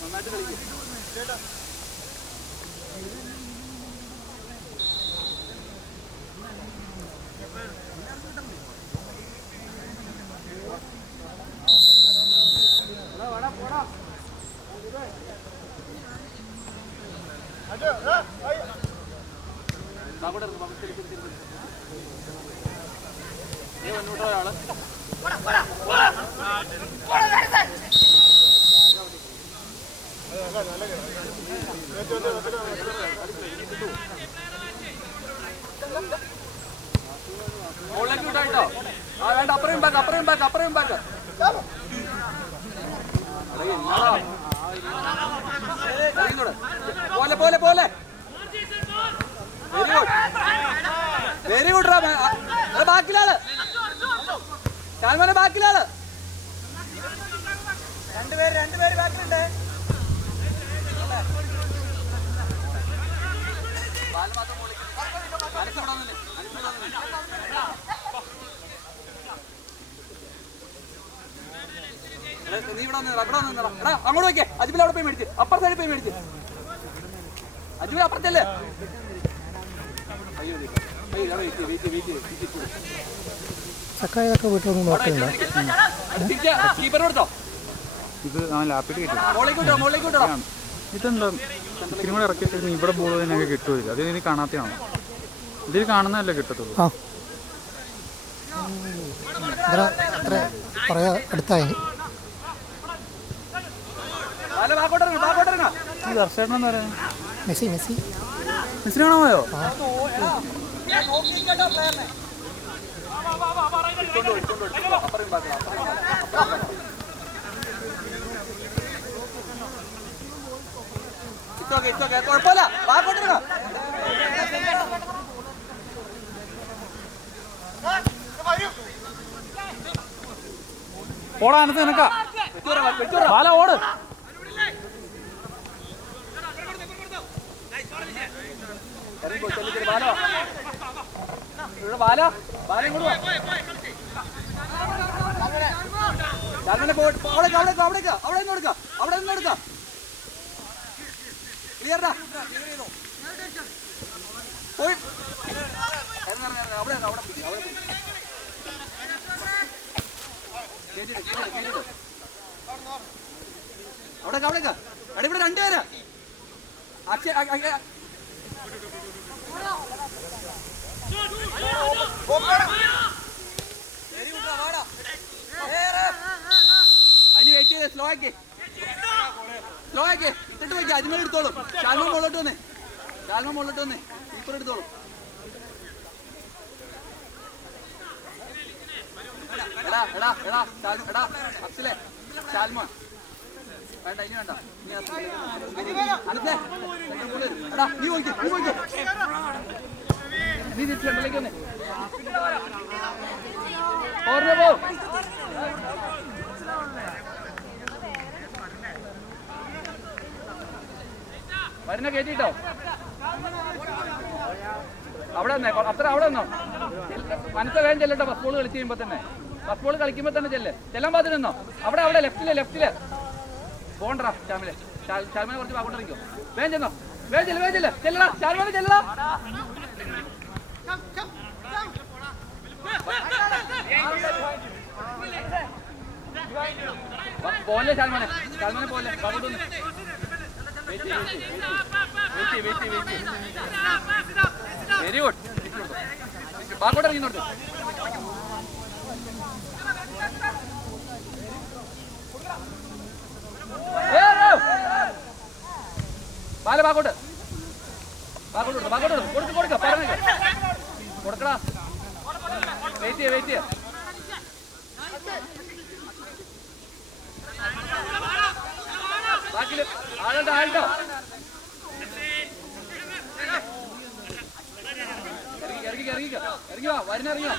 നന്നായിട്ട് കളിക്കും. ഒരാള് മുകളിലേക്ക് വിട്ടായിട്ടോ. ആ വേണ്ട, അപ്പുറം ബാക്ക്, അപ്പുറം ബാക്ക്, അപ്പുറം ബാക്ക്. പോലെ പോലെ പോലെ. Very good, very good. ബാക്കിലാള് ഷാൽമാനെ, ബാക്കിലാള്. രണ്ടുപേര് ബാക്കിലുണ്ട്. നീ ഇവിടെ വന്നിടാ, അങ്ങോട്ട് വയ്ക്കേ. അജ്മൽ അവിടെ പോയി മേടിച്ച്, അപ്പുറ സൈഡിൽ പോയി മേടിച്ച്. അജ്മൽ അപ്പുറത്തല്ലേ? കീപ്പറിനോടത്തോ ഇത് ലാപ്പിട്ട് കിട്ടും. ഇതെന്താ ഇത്തിരി കൂടെ ഇറക്കിയിട്ട് ഇവിടെ ബോൾ തന്നെ കിട്ടുമില്ല. അത് ഇനി കാണാത്തതാണോ? ഇതിൽ കാണുന്നതല്ലേ കിട്ടത്തുള്ളൂ. അടുത്തായി ദർശനം പറയാ മെസ്സി മെസ്സി മെസ്സി കാണാൻ പോയോ? കുഴപ്പമില്ല, ഓടാ അനത്ത് നിനക്കാ ബാല ഓട്. അവിടെ ഇവിടെ രണ്ടുപേര്. അതിന് വെയിറ്റ് ചെയ്തേ, സ്ലോ ആക്കി ഇട്ടിട്ട് വയ്ക്കുക. അജ്മൽ എടുത്തോളും. ഷാൽമ മുകളിലോട്ട് വന്നേ, കീപ്പർ എടുത്തോളും. എടാ അഫ്സലേ, ഷാൽമ വേണ്ട, ഇനി വേണ്ട. എടാ നീ പോയിക്കോ, നീ തിരിച്ചു രണ്ടിലേക്ക് വന്നേ. ഓർമ്മ പോ. വരുന്ന കയറ്റിട്ടോ. അവിടെ വന്നേ, അത്ര അവിടെ വന്നോ. മനസ്സ വേഗം ചെല്ലട്ടോ. ഫസ്റ്റ് ബോൾ കളിച്ച് കഴിയുമ്പോ തന്നെ, ചെല്ലാൻ പാത്തിരുന്നോ. അവിടെ ലെഫ്റ്റില് പോണ്ടാ. ഷാൽമാനെ കുറച്ച് പാകൊണ്ടിരിക്കോ. വേഗം ചെന്നോ, ചെല്ലടാ ഷാൽമാനെ, ചെല്ലടാ. പോലെ ഷാൽമാനെ പോലെ പാകൊണ്ടൊന്ന് വെരി ഗുഡ്. പാക്കോട്ട് ഇറങ്ങിന്നോട്ട്. ബാല പാക്കോട്ട് കൊടുക്ക പറഞ്ഞ കൊടുക്കടാ. വെയിറ്റ് ചെയ്യ. ബാക്കില് ആളുണ്ടോ? ഇറങ്ങി വാ, വരുന്നിറങ്ങി വാ.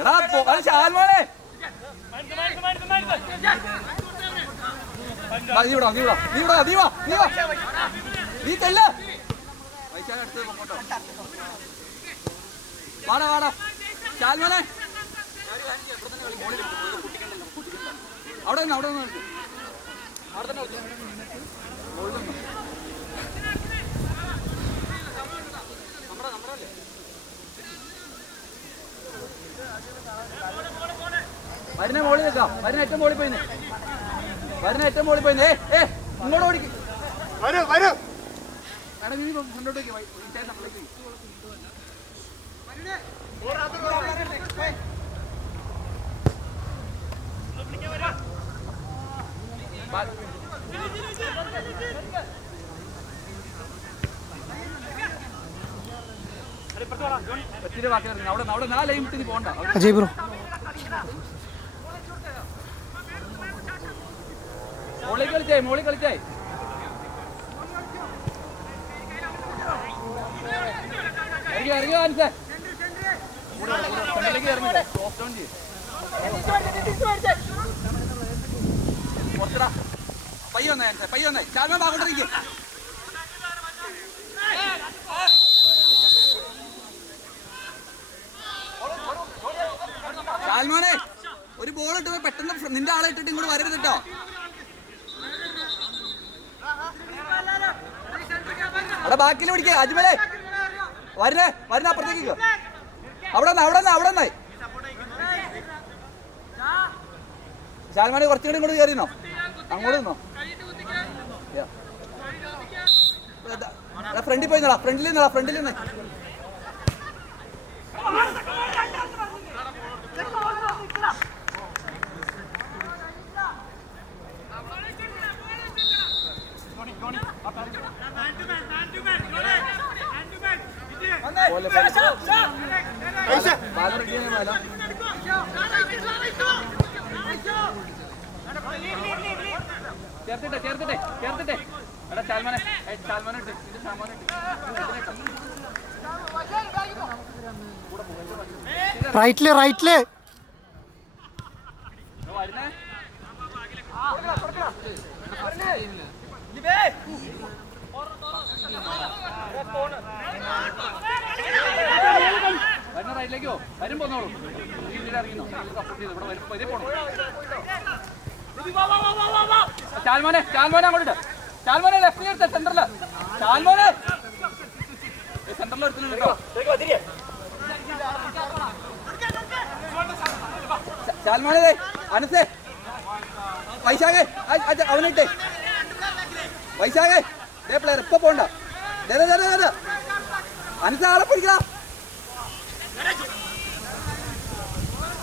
എടാ ഷാൽമാനെ, നീ ചെല്ല. വൈശാഖ അടുത്ത് പൊക്കോട്ടോ. വാടാ വാടാ ശാൽമോനെ അവിടെ നിന്ന് അവിടെ നിന്ന് അവിടെ തന്നെ വരുന്ന മോളിൽ നിൽക്കാം. വരുന്ന ഏറ്റവും മോളിൽ പോയിന്ന് ഇങ്ങോട്ട് ഓടിക്കും. എടാ നീ മുന്നോട്ട് വയ്ക്കും. പറ്റിയ ബാക്കി അവിടെ നാളെ ലൈൻ വിട്ട് നീ പോകണ്ട. അജയ് ബ്രോ മോളി കളിച്ചായി ഇറങ്ങി കാണിച്ചേ കുറച്ചടാ പയ്യൊന്നേ ചാലോണ്ട് അങ്ങോട്ടിരിക്കും. ചാൽമോനെ ഒരു ബോൾ ഇട്ട് പെട്ടെന്ന് നിന്റെ ആളെ ഇട്ടിട്ട് ഇങ്ങോട്ട് വരരുത് കേട്ടോ. അവിടെ ബാക്കിൽ പിടിക്കുക. അജ്മലേ വരുന്ന അപ്പുറത്തേക്ക് അവിടെ നിന്നായി ശാൽമാനെ കുറച്ചുകൂടി ഇങ്ങോട്ട് കയറിന്നോ. അങ്ങോട്ട് നിന്നോ. ഫ്രണ്ടിൽ പോയി ഫ്രണ്ടിൽ നിന്ന് ചേർത്തിട്ടെ എടാ ചാൽമോനെ റൈറ്റില് വരുന്ന റൈറ്റിലേക്കോ വരും പോന്നോളൂ. ഇറങ്ങിന്നോ സപ്പോർട്ട് ചെയ്ത് ഇവിടെ വരും പോണോ. ചാൽമോനെ അങ്ങോട്ട് ചാൽമോനെ ലെഫ്റ്റ് എടുത്ത സെന്ററില് ചാൽമോനെ സെന്ററിൽ എടുത്തില്ല കേട്ടോ. ചാൽമോനെ അനസേ വൈശാഖേ അവനിട്ടേ വൈശാഖേ ദേ പ്ലെയർ ഇപ്പൊ പോണ്ട. അനസ ആളെ പിടിക്കടാ.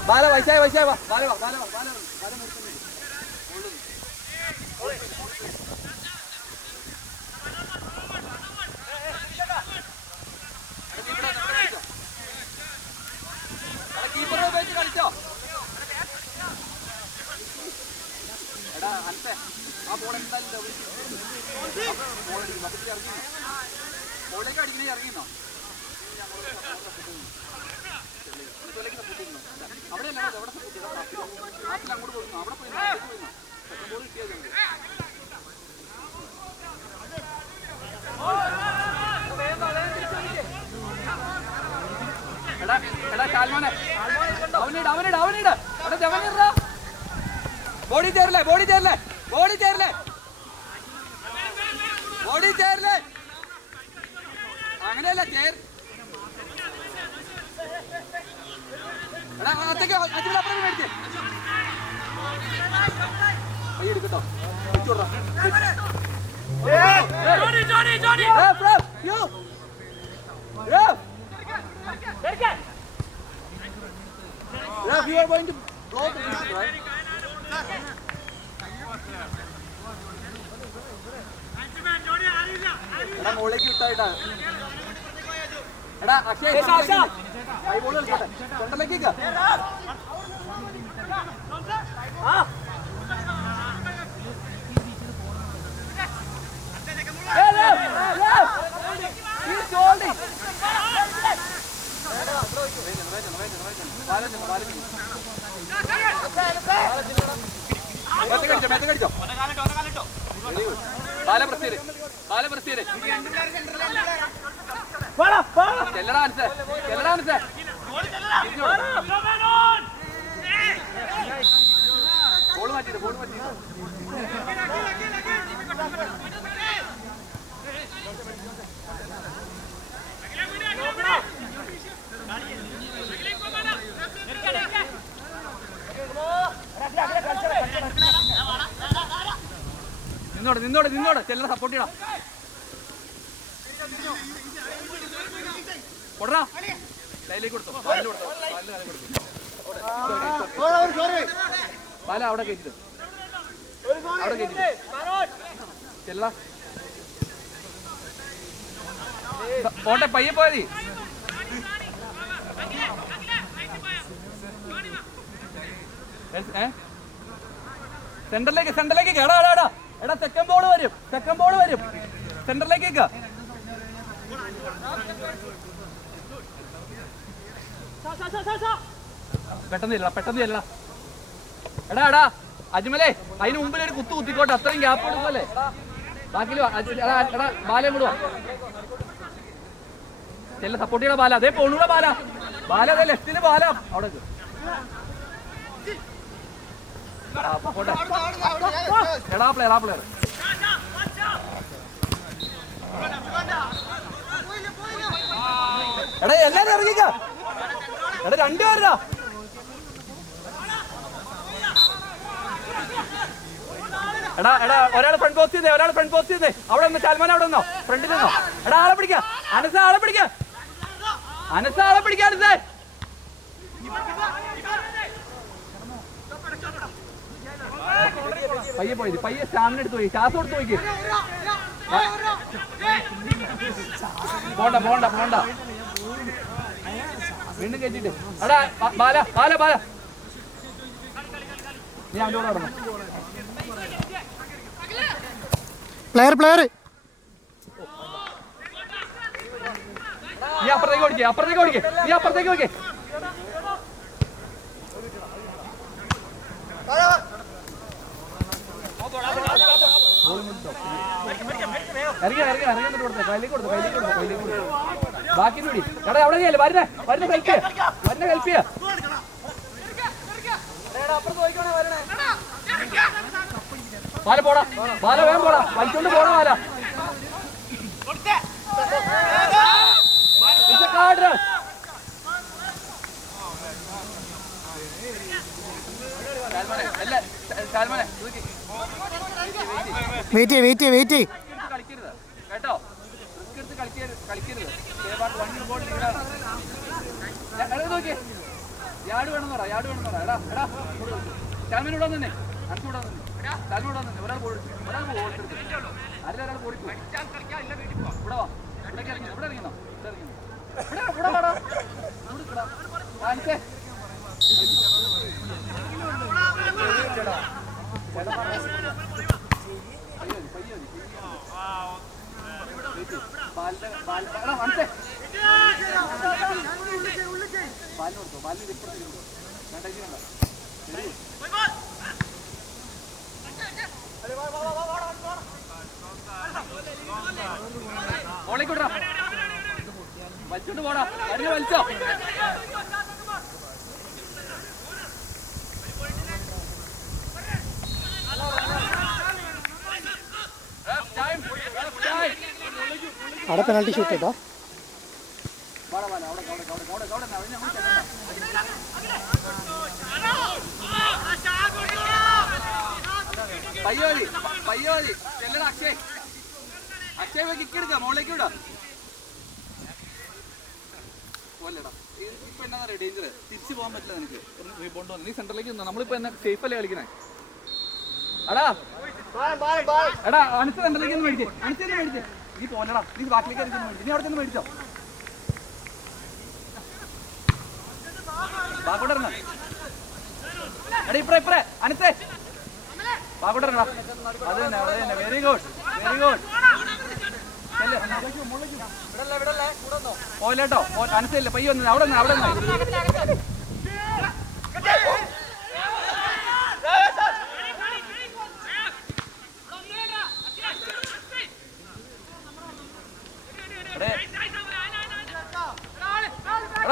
ബാല വൈശാഖ ബാല കീപ്പറെ ഉപയോഗിച്ച് കളിച്ചോ. എടാ അനസേ ആ ബോൾ എന്തായാലും ബോളിലേക്ക് അടിക്കണേ ഇറങ്ങിന്നോ. അവിടെ അങ്ങോട്ട് പോകുന്നു. അവിടെ പോയി ബോൾ കിട്ടിയത് എടാ ശാൽമോനെ അവനിട് അവിടെ ജവനിടാ. ബോഡി ചേരില്ലേ അങ്ങനെയല്ല ചേർ. എടാ അത്തേക്ക് അപ്പുറം മേടിച്ചേ എടുക്കട്ടോ. You are going to blow the whistle, right? എടാ മോളിലേക്ക് വിട്ടായിട്ടാ. എടാ അക്ഷയ് കൈ ബോൾ കളിക്കട്ടെ. തൊണ്ടലേക്ക് ചെല്ലടാ നിന്നോടെ ചെല്ലറ സപ്പോർട്ട് ചെയ്യണം. കൊടുറാ കയ്യിലേക്ക് കൊടുത്തോ, പാലിന് കൊടുത്തോ, പാല അവിടെ കയറ്റിട്ട് ചെല്ല പോട്ടെ, പയ്യെ പോയാ മതി. സെന്ററിലേക്ക് എടാ സെക്കൻഡ് ബോൾ വരും സെന്ററിലേക്ക് പെട്ടെന്ന് ചെല്ലടാ. എടാ അജ്മലേ, അതിന് മുമ്പിൽ ഒരു കുത്തിക്കോട്ടെ, അത്രയും ഗ്യാപ്പ് കൊടുക്കല്ലേ. ബാക്കി ബാലയും വിടുവാ, ചെല്ല സപ്പോർട്ട് ചെയ്യണ ബാല. അതേ പോണൂടെ ബാല അതേ ലെഫ്റ്റില് ബാല അവിടെ എടാ പ്ലെയർ എടാ എല്ലാരും ഇറങ്ങിക്ക. എടാ രണ്ടുപേരാ. എടാ ഒരാൾ ഫ്രണ്ട് പോസ്റ്റ് ചെയ്തേ അവിടെ നിന്ന് സൽമാൻ അവിടെ നിന്നോ, ഫ്രണ്ടിൽ നിന്നോ. എടാ ആളെ പിടിക്ക, അനസ ആളെ പിടിക്ക. പയ്യെ സ്റ്റാമിന എടുത്ത് പോയി, ശ്വാസം എടുത്ത് പോയിക്ക്. പോണ്ട വീണ്ടും കയറ്റിട്ട്. എടാ ബാല നീ അവൻ്റെ കൂടെ നടന്നു. പ്ലെയർ നീ അപ്പുറത്തേക്ക് ഓടിക്കേ. ഇറങ്ങി കൊടുത്തേ, കയ്യിലേക്ക് കൊടുത്തു. ബാക്കി കൂടി എടാ അവിടെ വരുന്ന ഹെൽപ്പ് ചെയ്യാ. ബാല വേഗം പോടാ, വലിച്ചോണ്ട് പോടാ ബാല. വെയിറ്റ് കളിക്കരുത് കേട്ടോ, കളിക്കരുത്. നോക്കിയേ, യാട് വേണമെന്ന് പറ. എടാ സ്റ്റാമിന വിടാൻ തന്നെ, ഒരാൾ ഓടിച്ചെടുത്ത് ഒരാൾ ഓടിപ്പോയി. ഇവിടെ വാ, ഇവിടെ ഇറങ്ങിയോ. ഓളിക്കൂടാ, വലിച്ചോണ്ട് പോടാ, വലിച്ചോ. അവിടെ പെനാൽറ്റി ഷൂട്ട് കേട്ടോ. പയ്യോലി ചെല്ലടാ. അക്ഷയ് കിക്ക് എടുക്കാം, മോളിലേക്ക് വിടാ. പോലെടാ, ഇപ്പൊ എന്നാ ഡേഞ്ചർ, തിരിച്ചു പോകാൻ പറ്റില്ല നിനക്ക്. റീബൗണ്ട് വന്നു, നീ സെന്ററിലേക്ക് നിന്നോ. നമ്മളിപ്പോ എന്നാ സേഫ് അല്ലേ കളിക്കണേ. എടാ അനസ് സെന്ററിലേക്ക് ഒന്ന് മേടിച്ചേ, നീ പോലടാ, നീ ബാക്കിലേക്ക് മേടിച്ചു. നീ അവിടെ ചെന്ന് മേടിച്ചോ. ബാക്കോട്ടിറങ്ങ. എടാ ഇപ്പറേ അനസേ ബാക്കോട്ടിറങ്ങടാ. അത് തന്നെ വെരി ഗുഡ്. പോലെട്ടോ, അനസല്ലേ പയ്യ വന്നു. അവിടെ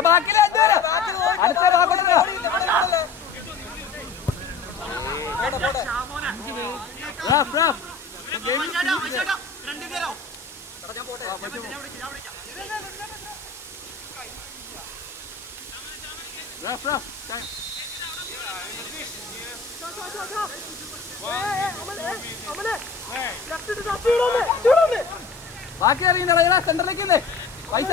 ബാക്കിലെ അടുത്ത ബാക്കോട്ടിറങ്ങ. ബാക്കി അറിയണ്ട സെന്ററിലേക്ക് പൈസ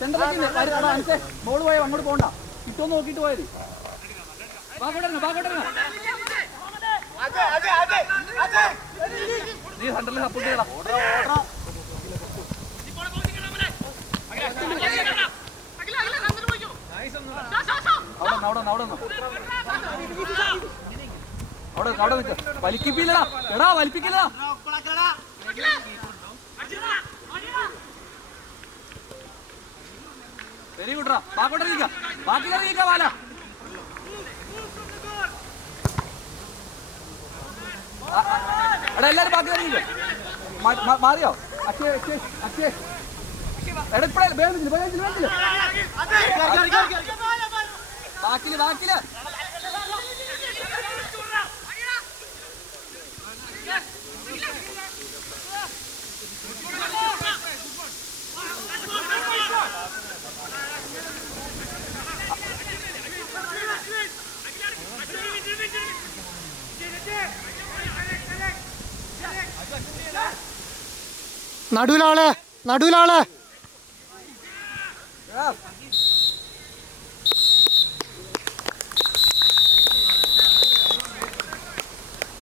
സെന്ററിലേക്ക് ബോൾ പോയോ അങ്ങോട്ട് പോകണ്ട കിട്ടുമെന്ന് നോക്കിയിട്ട് പോയത് നീ സെന്ററിൽ സപ്പോർട്ട് ചെയ്യണം അവിടെ നിൽക്ക വലിക്കിപ്പില്ലടാ എടാ വലിപ്പിക്കില്ലടാ വെരി ഗുഡ്രാ ബാക്കോട്ടിരിക്ക ബാക്കിയിലിറങ്ങിക്ക വാല എടാ എല്ലാരും ബാക്കി ഇറങ്ങിക്ക മാറിയോ അക്ഷയ് അക്ഷയ് അക്ഷയ് എടാ ഇപ്പഴേ വേഗത്തില്ല ബാക്കില് ബാക്കില് നടുവിലാളെ നടുവിലാളെ Yeah.